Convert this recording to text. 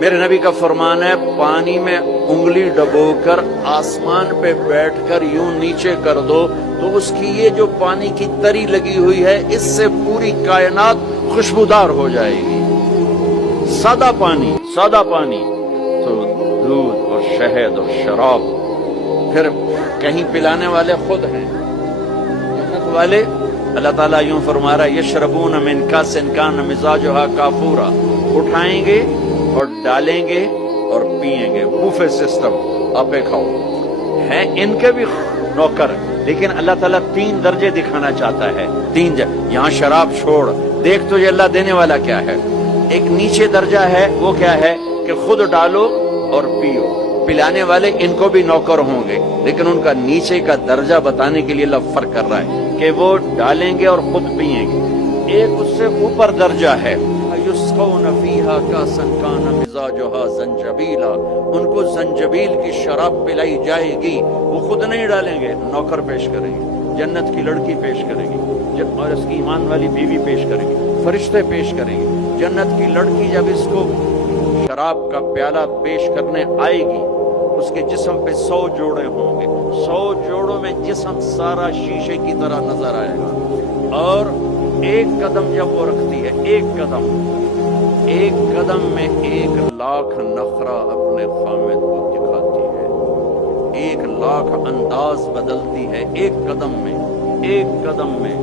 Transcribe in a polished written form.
میرے نبی کا فرمان ہے پانی میں انگلی ڈبوکر آسمان پہ بیٹھ کر یوں نیچے کر دو تو اس کی یہ جو پانی کی تری لگی ہوئی ہے اس سے پوری کائنات خوشبودار ہو جائے گی. سادہ پانی تو دودھ اور شہد اور شراب. پھر کہیں پلانے والے خود ہیں جنت والے. اللہ تعالیٰ یوں فرما رہا ہے یشربون من کاس کان مزاجها کافورا. اٹھائیں گے اور ڈالیں گے اور پیئیں گے. بوفے سسٹم آپے کھاؤ. ہیں ان کے بھی نوکر لیکن اللہ تعالیٰ 3 درجے دکھانا چاہتا ہے. 3 یہاں شراب چھوڑ دیکھ تو یہ اللہ دینے والا کیا ہے. ایک نیچے درجہ ہے وہ کیا ہے کہ خود ڈالو اور پیو. پلانے والے ان کو بھی نوکر ہوں گے لیکن ان کا نیچے کا درجہ بتانے کے لیے اللہ فرق کر رہا ہے کہ وہ ڈالیں گے اور خود پیئیں گے. ایک اس سے اوپر درجہ ہے یسقون فیہا کاسا کان مزاجها زنجبیلا. ان کو زنجبیل کی شراب پلائی جائے گی. وہ خود نہیں ڈالیں گے نوکر پیش کریں گے. جنت کی لڑکی پیش کریں گی اور اس کی ایمان والی بیوی پیش کریں گے. فرشتے پیش کریں گے. جنت کی لڑکی جب اس کو شراب کا پیالہ پیش کرنے آئے گی اس کے جسم پہ 100 جوڑے ہوں گے. 100 جوڑوں میں جسم سارا شیشے کی طرح نظر آئے گا. اور ایک قدم جب وہ رکھتی ہے ایک قدم میں 1,00,000 نخرہ اپنے خامد کو دکھاتی ہے. 1,00,000 انداز بدلتی ہے ایک قدم میں.